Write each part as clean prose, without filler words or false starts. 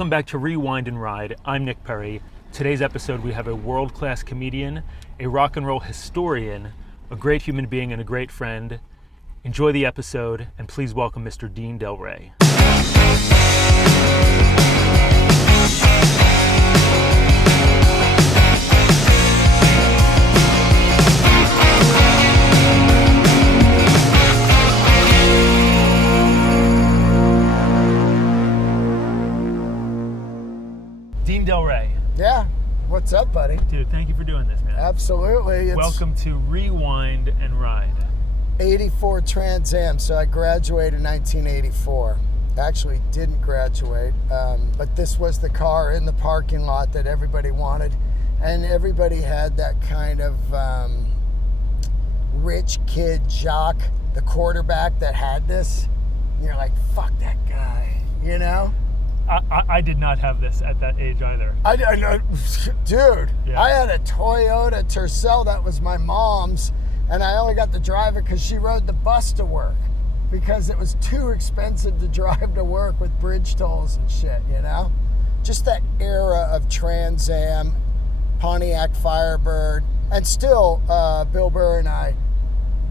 Welcome back to Rewind and Ride. I'm Nick Perri. Today's episode, we have a world-class comedian, a rock and roll historian, a great human being, and a great friend. Enjoy the episode, and please welcome Mr. Dean Delray. Dean Delray. Yeah. What's up, buddy? Dude, thank you for doing this, man. Absolutely. Welcome to Rewind and Ride. 84 Trans Am. So I graduated in 1984. Actually didn't graduate, but this was the car in the parking lot that everybody wanted. And everybody had that kind of rich kid jock, the quarterback that had this. And you're like, fuck that guy, you know? I did not have this at that age either. I know, dude. Yeah. I had a Toyota Tercel that was my mom's, and I only got to drive it because she rode the bus to work because it was too expensive to drive to work with bridge tolls and shit, you know? Just that era of Trans Am, Pontiac Firebird, and still Bill Burr and I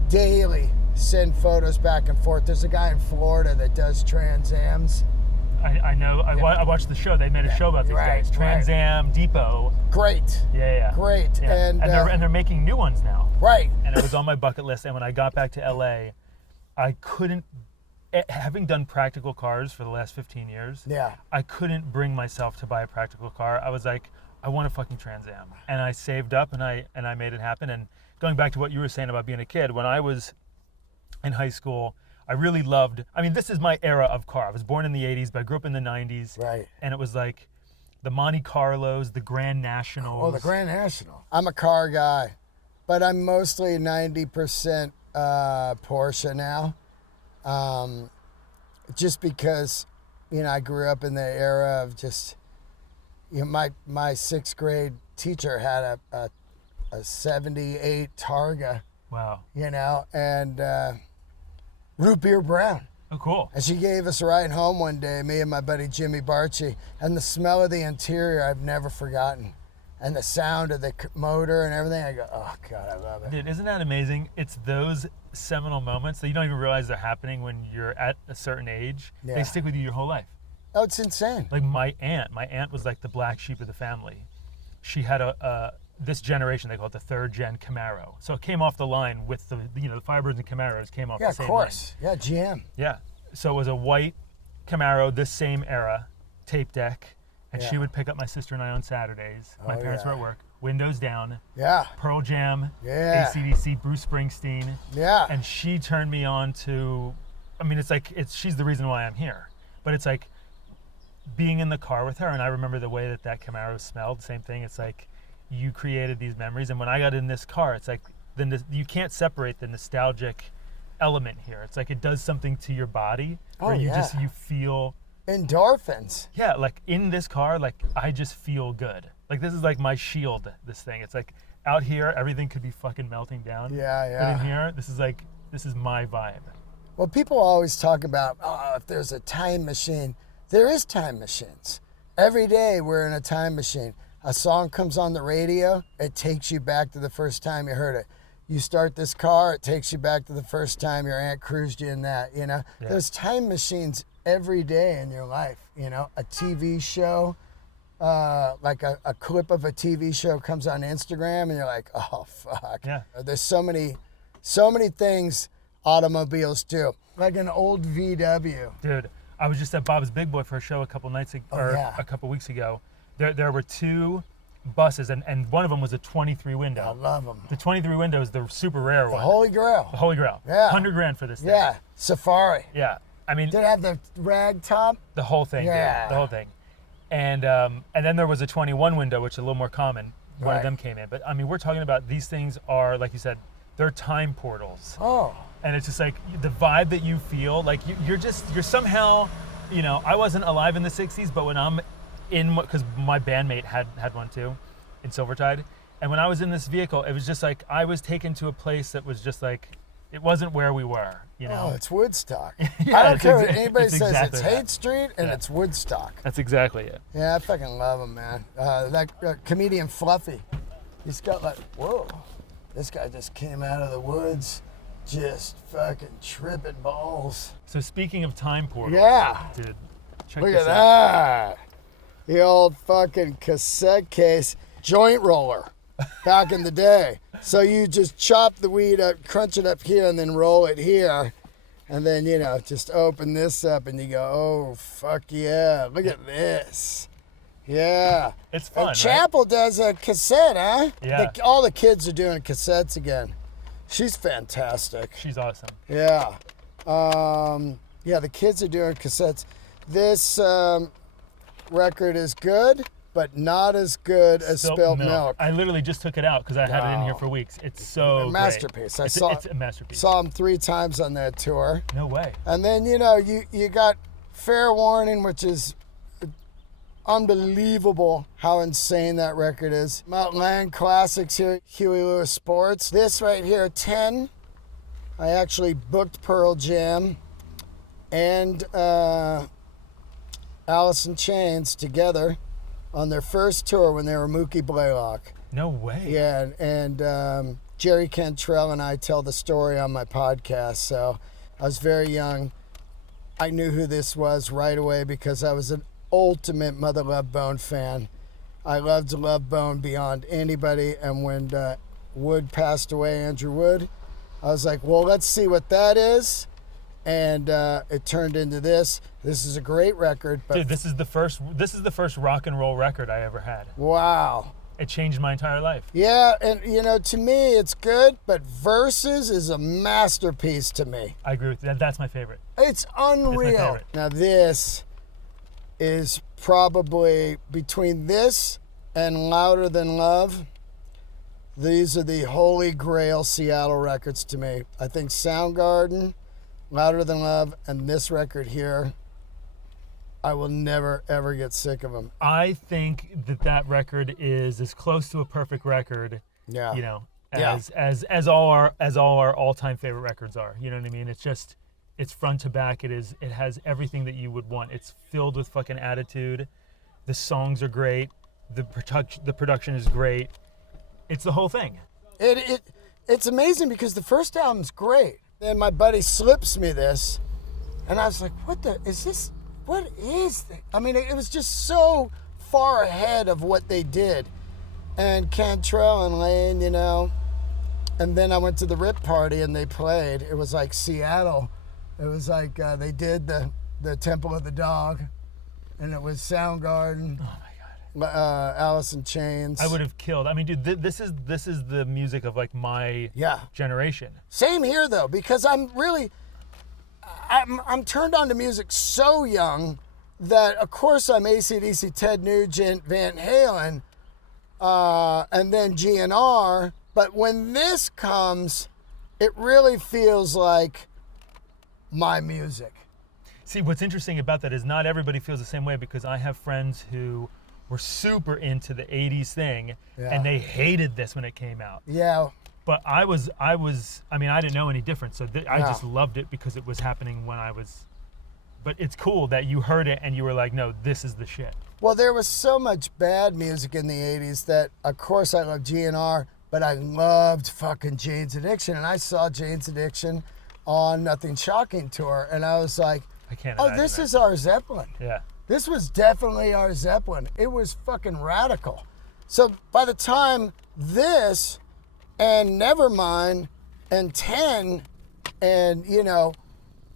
daily send photos back and forth. There's a guy in Florida that does Trans Ams. I know. I watched the show. They made a show about these guys. Trans Am, Depot. Great. Yeah. Great. Yeah. And they're making new ones now. Right. And it was on my bucket list. And when I got back to LA, I couldn't, having done practical cars for the last 15 years, I couldn't bring myself to buy a practical car. I was like, I want a fucking Trans Am. And I saved up and I made it happen. And going back to what you were saying about being a kid, when I was in high school, I really loved, this is my era of car. I was born in the 80s, but I grew up in the 90s. Right. And it was like the Monte Carlos, the Grand Nationals. Oh, the Grand National. I'm a car guy, but I'm mostly 90% Porsche now. Just because, I grew up in the era of just, my sixth grade teacher had a 78 Targa. Wow. And root beer brown. Oh, cool. And she gave us a ride home one day, me and my buddy Jimmy Barchi, and the smell of the interior I've never forgotten. And the sound of the motor and everything, I go, oh God, I love it. Dude, isn't that amazing? It's those seminal moments that you don't even realize they're happening when you're at a certain age. Yeah. They stick with you your whole life. Oh, it's insane. Like my aunt was like the black sheep of the family. She had this generation, they call it the third gen Camaro. So it came off the line with the Firebirds and Camaros came off the same line. Yeah, of course. Yeah, GM. Yeah. So it was a white Camaro, this same era, tape deck. And she would pick up my sister and I on Saturdays. My parents were at work. Windows down. Yeah. Pearl Jam. Yeah. AC/DC, Bruce Springsteen. Yeah. And she turned me on to, she's the reason why I'm here. But it's like being in the car with her, and I remember the way that Camaro smelled, same thing. It's like, you created these memories, and when I got in this car, it's like you can't separate the nostalgic element here. It's like it does something to your body where you feel endorphins. Yeah, like in this car, like I just feel good. Like this is like my shield. This thing. It's like out here, everything could be fucking melting down. Yeah. But in here, this is my vibe. Well, people always talk about if there's a time machine. There is time machines. Every day we're in a time machine. A song comes on the radio, it takes you back to the first time you heard it. You start this car, it takes you back to the first time your aunt cruised you in that, Yeah. There's time machines every day in your life, A TV show, like a clip of a TV show comes on Instagram and you're like, oh, fuck. Yeah. There's so many things automobiles do. Like an old VW. Dude, I was just at Bob's Big Boy for a show a couple weeks ago. There were two buses, and one of them was a 23 window. I love them. The 23 window is the super rare one. The Holy Grail. The Holy Grail. Yeah. $100,000 for this thing. Yeah. Safari. Yeah. Did it have the rag top? The whole thing. Yeah. Dude, the whole thing. And then there was a 21 window, which is a little more common. One of them came in. But we're talking about these things are, like you said, they're time portals. Oh. And it's just like the vibe that you feel, like you're somehow, I wasn't alive in the 60s, but when I'm because my bandmate had one too in Silvertide, and when I was in this vehicle, it was just like I was taken to a place that was just like It wasn't where we were, you know. Oh, it's Woodstock. Yeah, I don't care what anybody it's says. exactly It's that. Haight Street and it's Woodstock. That's exactly it. Yeah, I fucking love him, man. That comedian Fluffy, he's got like, whoa, this guy just came out of the woods, just fucking tripping balls. So speaking of time portals, Yeah. dude, check Look this at out. that. The old fucking cassette case joint roller back in the day. So you just chop the weed up, crunch it up here, and then roll it here. And then, you know, just open this up and you go, oh, fuck yeah. Look at this. Yeah. It's fun, And Chapel does a cassette, huh? Yeah. All the kids are doing cassettes again. She's fantastic. She's awesome. Yeah. Yeah, the kids are doing cassettes. This record is good, but not as good as Spilt Milk. I literally just took it out because I had it in here for weeks. It's so A masterpiece. Great. It's a masterpiece. Saw him 3 times on that tour. No way. And then, you know, you got Fair Warning, which is unbelievable how insane that record is. Mountain Land Classics here, Huey Lewis Sports. This right here, 10. I actually booked Pearl Jam and Alice in Chains together on their first tour when they were Mookie Blaylock. No way. Yeah, and Jerry Cantrell and I tell the story on my podcast. So I was very young. I knew who this was right away because I was an ultimate Mother Love Bone fan. I loved Love Bone beyond anybody. And when Wood passed away, Andrew Wood, I was like, well, let's see what that is. And it turned into this. This is a great record. But Dude, this is the first rock and roll record I ever had. wow. It changed my entire life. Yeah, and you know, to me it's good, but Versus is a masterpiece to me. I agree with that. That's my favorite. It's unreal. favorite. Now this is probably between this and Louder Than Love. These are the holy grail Seattle records to me. I think Soundgarden, Louder Than Love, and this record here, I will never ever get sick of them. I think that record is as close to a perfect record, Yeah. you know, as all our all-time favorite records are. You know what I mean? It's front to back. It has everything that you would want. It's filled with fucking attitude. The songs are great. The production is great. It's the whole thing. It's amazing because the first album's great. Then my buddy slips me this, and I was like, what is this? What is this? I mean, it was just so far ahead of what they did. And Cantrell and Lane, you know, and then I went to the Rip Party and they played. It was like Seattle. It was like they did the Temple of the Dog, and it was Soundgarden. Oh my God. Alice in Chains. I would have killed. I mean, dude, this is the music of like my generation. Same here though, because I'm turned on to music so young that of course I'm AC/DC, Ted Nugent, Van Halen, and then GNR. But when this comes, it really feels like my music. See, what's interesting about that is not everybody feels the same way, because I have friends who were super into the 80s thing and they hated this when it came out. Yeah. But I mean, I didn't know any different, so I just loved it because it was happening when I was. But it's cool that you heard it and you were like, no, this is the shit. Well, there was so much bad music in the 80s that, of course, I loved GNR, but I loved fucking Jane's Addiction. And I saw Jane's Addiction on Nothing Shocking tour, and I was like, I can't oh, imagine this that. is our Zeppelin. Yeah. This was definitely our Zeppelin. It was fucking radical. So by the time this and Nevermind and 10 and, you know,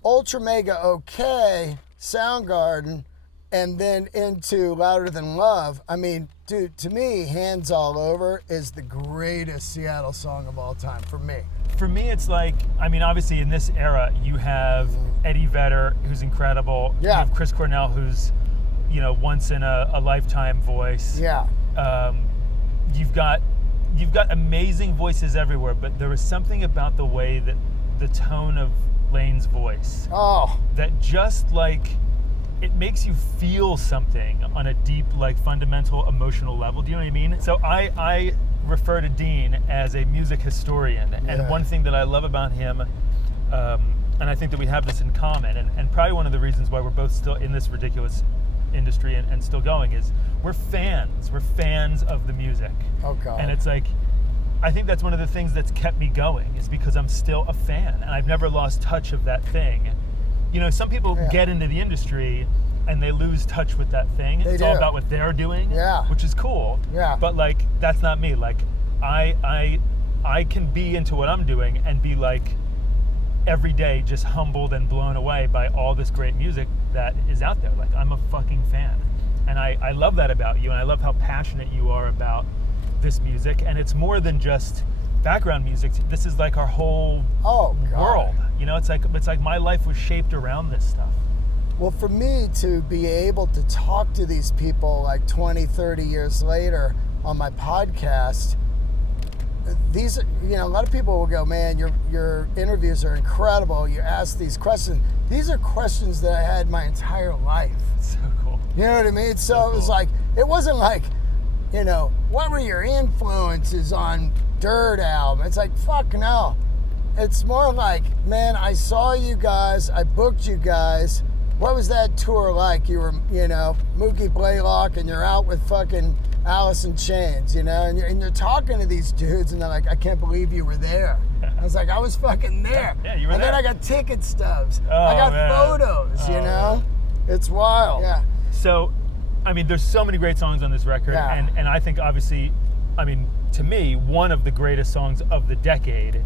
Ultra Mega OK, Soundgarden, and then into Louder Than Love, I mean, dude, to me, Hands All Over is the greatest Seattle song of all time for me. For me, it's like, I mean, obviously in this era, you have Eddie Vedder, who's incredible. Yeah. You have Chris Cornell, who's, you know, once in a lifetime voice. Yeah. You've got amazing voices everywhere, but there was something about the way that the tone of Lane's voice Oh. that just like it makes you feel something on a deep, like, fundamental emotional level. Do you know what I mean? So I refer to Dean as a music historian, and one thing that I love about him, and I think that we have this in common, and probably one of the reasons why we're both still in this ridiculous industry and still going, is we're fans of the music. Oh God. And it's like, I think that's one of the things that's kept me going, is because I'm still a fan, and I've never lost touch of that thing. You know, some people get into the industry and they lose touch with that thing. It's all about what they're doing, which is cool. Yeah. But like, that's not me. Like, I can be into what I'm doing and be like, every day just humbled and blown away by all this great music that is out there. Like, I'm a fucking fan. And I love that about you, and I love how passionate you are about this music. And it's more than just background music. This is like our whole world. You know, it's like my life was shaped around this stuff. Well, for me to be able to talk to these people like 20, 30 years later on my podcast, these, you know, a lot of people will go, man, your interviews are incredible. You ask these questions. These are questions that I had my entire life. So cool. You know what I mean? So it was like, it wasn't like, you know, what were your influences on Dirt album? It's like, fuck no. It's more like, man, I saw you guys, I booked you guys. What was that tour like? You were, you know, Mookie Blaylock, and you're out with fucking Alice in Chains, you know, and you're talking to these dudes, and they're like, I can't believe you were there. I was like, I was fucking there. Yeah, you were and there. then I got ticket stubs. Oh, I got man. photos, you know? Man. It's wild. Yeah. So, I mean, there's so many great songs on this record, and I think, obviously, I mean, to me, one of the greatest songs of the decade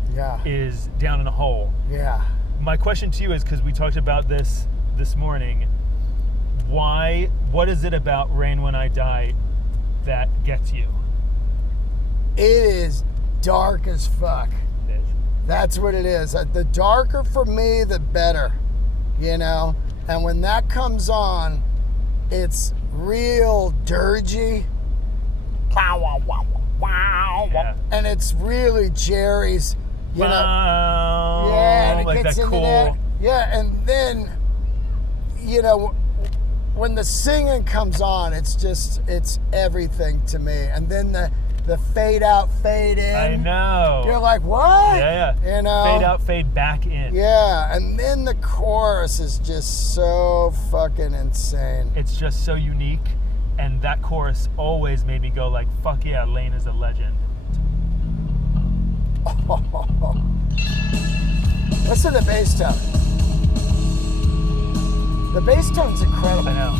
is Down in a Hole. Yeah. My question to you is, because we talked about this morning, what is it about Rain When I Die that gets you? It is dark as fuck. It is. That's what it is. The darker for me, the better, you know? And when that comes on, it's real dirgy. Yeah. And it's really Jerry's, you know. Yeah, and it like gets that into cool. that. Yeah, and then, you know, when the singing comes on, it's everything to me. And then the fade out, fade in. I know. You're like, what? Yeah. You know? Fade out, fade back in. Yeah, and then the chorus is just so fucking insane. It's just so unique, and that chorus always made me go like, fuck yeah, Lane is a legend. Listen to the bass tone. The bass tone's incredible. I know.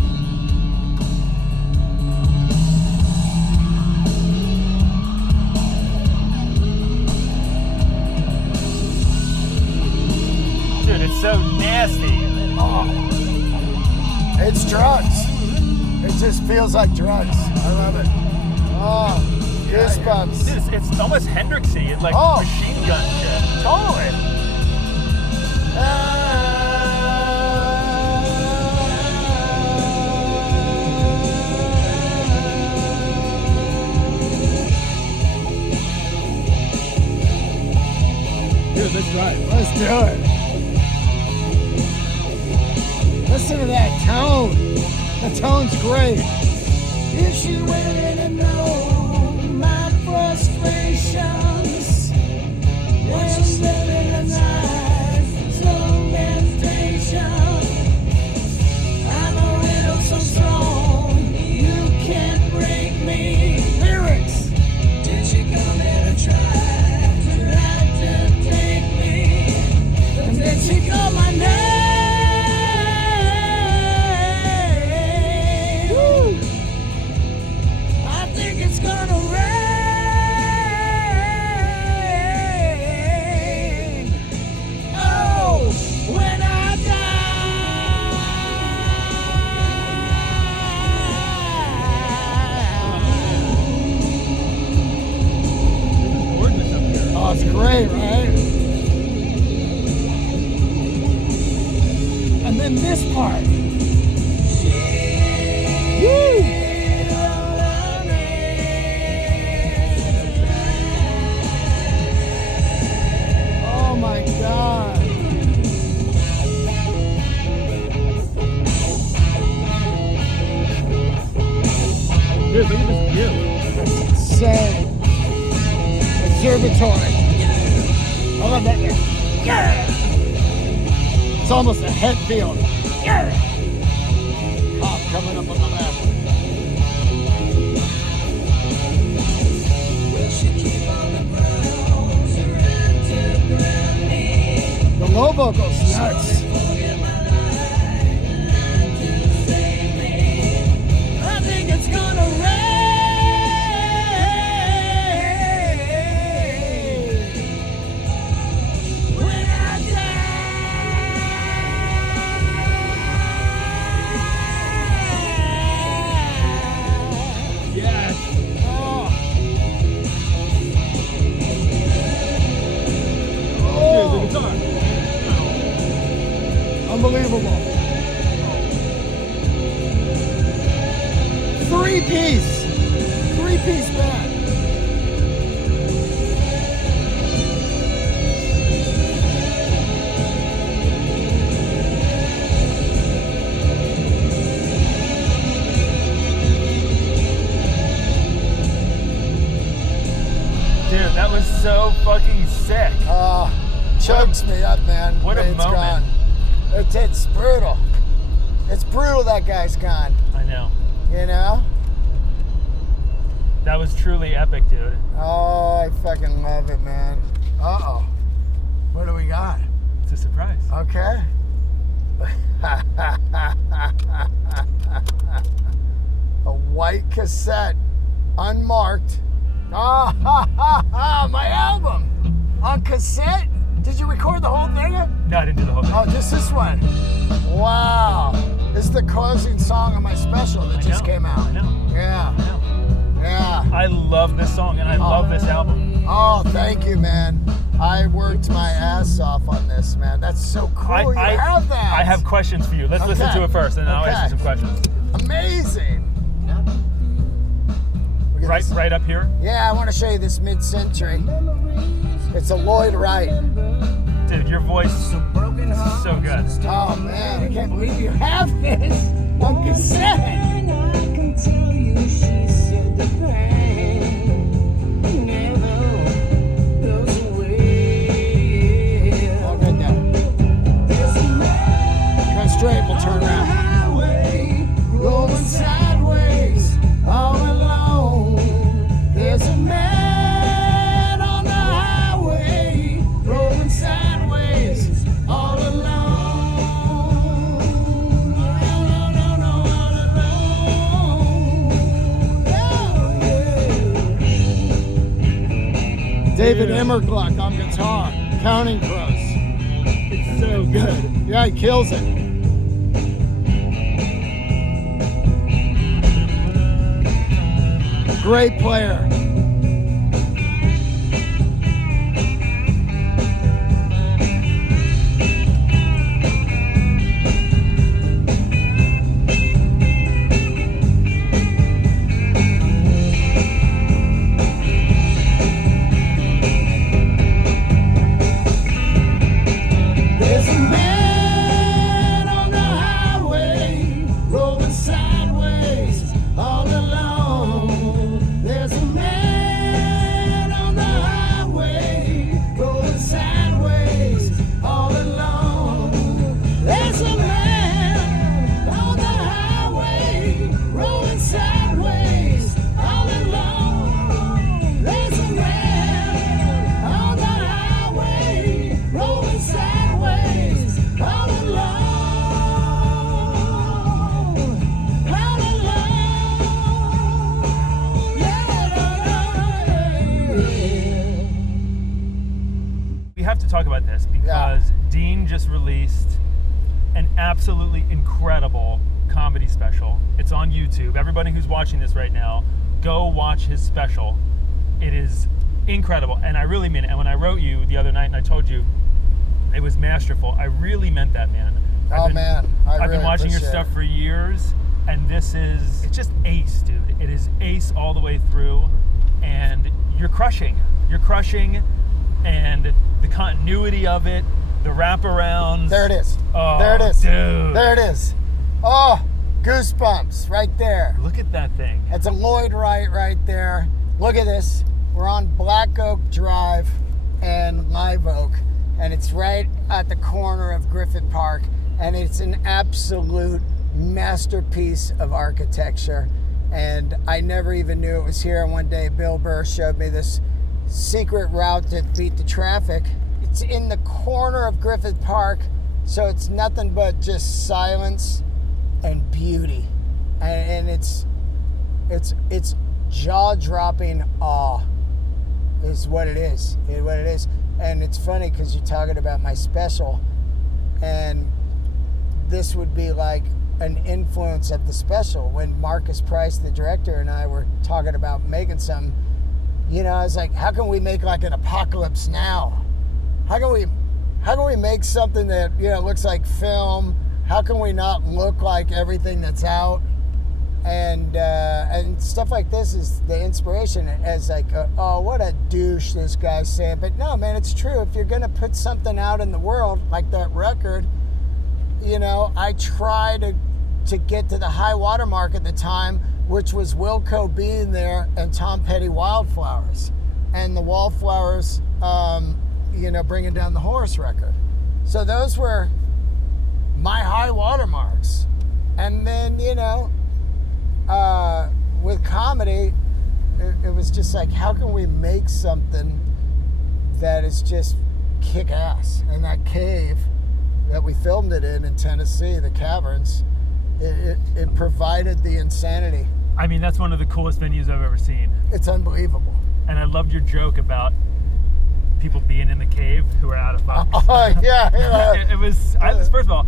Dude, it's so nasty. Oh. It's drugs. It just feels like drugs. I love it. Oh, goosebumps. Dude, it's almost Hendrixy. It's like machine gun shit. Totally. Dude, let's drive. Let's do it. Listen to that tone. The tone's great. Is she willing to know my frustrations? When she's living a night, slow meditation. I'm a riddle so strong, you can't break me. Lyrics. Did she come here to try to take me? And did she call my name? It's gonna rain. Oh, when I die. Oh, it's great, right? And then this part. Woo! My God. you. That's insane. Observatory. I love that name. Yeah. It's almost a head field. Yeah. Pop coming up on the left. The low vocals nuts. I think it's gonna rain when I die. Yes. Dude, the guitar. Unbelievable. Three-piece band. Dude, that was so fucking sick. Chugs me up, man. What a It's moment. gone. It's brutal. It's brutal that guy's gone. I know. You know? That was truly epic, dude. Oh, I fucking love it, man. Uh-oh. What do we got? It's a surprise. Okay. A white cassette, unmarked. My album on cassette. Did you record the whole thing? No, I didn't do the whole thing. Oh, just this one. Wow. This is the closing song of my special that just came out. I know. Yeah. I know. Yeah. I love this song and I love this album. Oh, thank you, man. I worked my ass off on this, man. That's so cool. You have that. I have questions for you. Let's listen to it first, and then I'll ask you some questions. Amazing. Look at this. Right up here. Yeah, I want to show you this mid-century. It's a Lloyd Wright. Dude, your voice is so good. Oh man, I can't believe you have this on cassette. I can tell you, she said the pain never goes away. Oh, good now. There's a man Go straight, we'll turn on the around. highway, rolling sideways, all alone. There's a man on the highway, rolling sideways, all alone. No, all alone. Oh, yeah. David Emmergluck on guitar, Counting Crows. It's so good. Yeah, he kills it. Great player. There's a man on the highway, rolling sideways, all alone. There's a man on the highway, rolling sideways, all alone. There's a man on the highway, rolling sideways, all alone. There's a man on the highway, rolling sideways, all alone, all alone. Yeah. We have to talk about this because Dean just released an absolutely incredible comedy special. It's on YouTube. Everybody who's watching this right now, go watch his special. It is incredible, and I really mean it. And when I wrote you the other night and I told you it was masterful, I really meant that, man. I've I've been watching your stuff for years, and it's just ace, dude. It is ace all the way through, and you're crushing. You're crushing, and the continuity of it, the wraparounds. There it is. Oh, there it is. dude. There it is. Oh, Goosebumps right there. Look at that thing. It's a Lloyd Wright right there. Look at this. We're on Black Oak Drive and Live Oak, and it's right at the corner of Griffith Park, and it's an absolute masterpiece of architecture. And I never even knew it was here. And one day Bill Burr showed me this secret route that beat the traffic. It's in the corner of Griffith Park, so it's nothing but just silence and beauty, and it's jaw-dropping awe is what it is. And it's funny because you're talking about my special, and this would be like an influence of the special. When Marcus Price, the director, and I were talking about making something, you know, I was like, how can we make like an Apocalypse Now? How can we make something that, you know, looks like film? How can we not look like everything that's out? And stuff like this is the inspiration. As like, oh, what a douche this guy's saying. But no, man, it's true. If you're gonna put something out in the world like that record, you know, I try to get to the high water mark at the time, which was Wilco being there and Tom Petty Wildflowers, and the Wallflowers, you know, bringing down the horse record. So those were my high water marks. And then, you know, with comedy, it was just like, how can we make something that is just kick ass? And that cave that we filmed it in Tennessee, the caverns, it provided the insanity. I mean, that's one of the coolest venues I've ever seen. It's unbelievable. And I loved your joke about people being in the cave who are out of box. Oh, yeah. it was, first of all,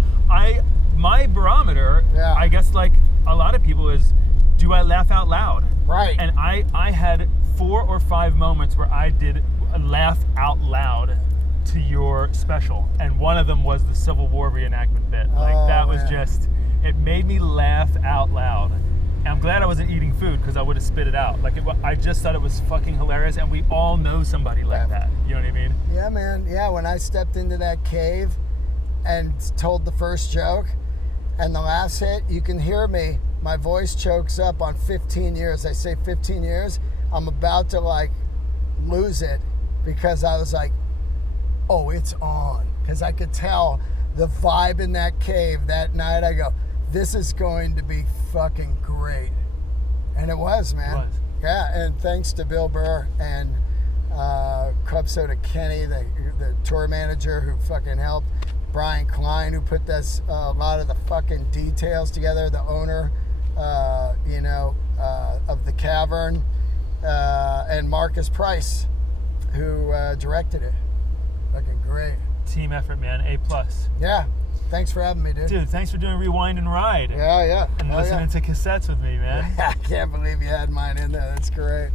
my barometer, Yeah. I guess like a lot of people, is, do I laugh out loud? Right. And I had 4 or 5 moments where I did laugh out loud to your special, and one of them was the Civil War reenactment bit. Like, that was just, it made me laugh out loud. And I'm glad I wasn't eating food, because I would have spit it out. Like, I just thought it was fucking hilarious, and we all know somebody like that. You know what I mean? Yeah, man. Yeah, when I stepped into that cave and told the first joke and the last hit, you can hear me. My voice chokes up on 15 years. I say 15 years. I'm about to like lose it, because I was like, oh, it's on. Because I could tell the vibe in that cave that night. I go, this is going to be fucking great. And it was, man. It was. Yeah, and thanks to Bill Burr and Club Soda Kenny, the tour manager who fucking helped. Brian Klein, who put this, a lot of the fucking details together, the owner, you know, of the cavern, and Marcus Price, who directed it. Fucking great. Team effort, man. A+. Yeah. Thanks for having me, dude. Dude, thanks for doing Rewind and Ride. Yeah. And listening to cassettes with me, man. I can't believe you had mine in there. That's great.